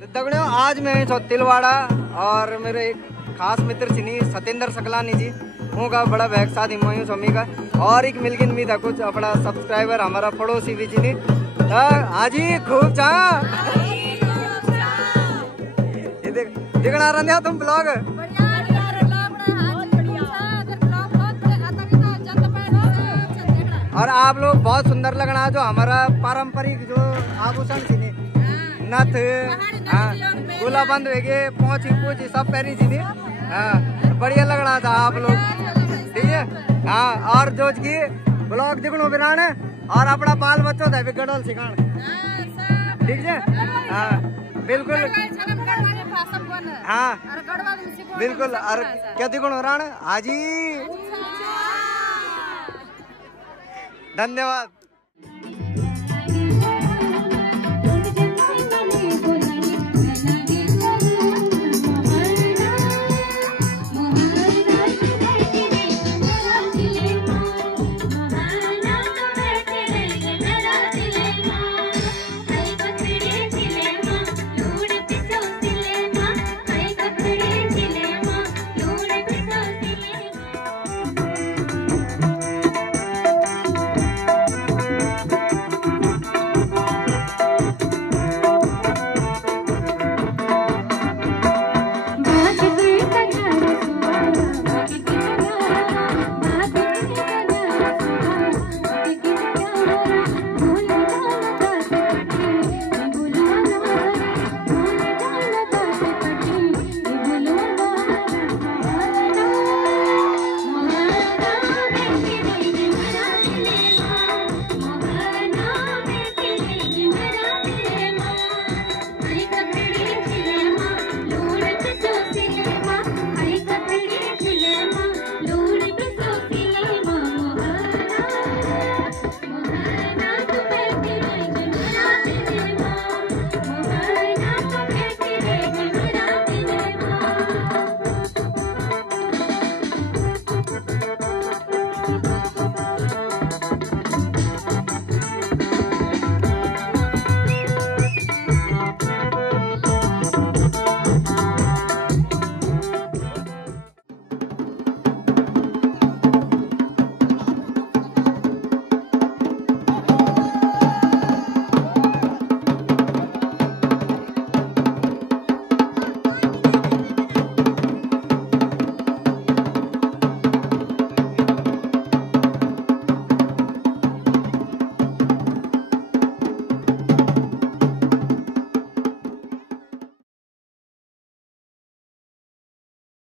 दगड़ियों आज मैं तिलवाड़ा और मेरे एक खास मित्र छिनी सतेंद्र सकलानी जी उनका बड़ा बैग साथ हिमायू स्वामी का और एक मिलकिन भी था कुछ अपना सब्सक्राइबर हमारा पड़ोसी भी छिनी हाजी खूब चा देखना रहा तुम ब्लॉग और आप लोग बहुत सुंदर लगना जो हमारा पारंपरिक जो आभूषण छिनी नथ गोला बंद वेगे पहुंच पूछ सब पहनी थी बढ़िया लग रहा था आप लोग ठीक है। हाँ और जो की ब्लॉग दिखनो बिरान और अपना बाल बच्चों था गडोल सिखान ठीक है। हाँ बिल्कुल हाँ बिल्कुल और क्या दिखनो राण हाजी धन्यवाद।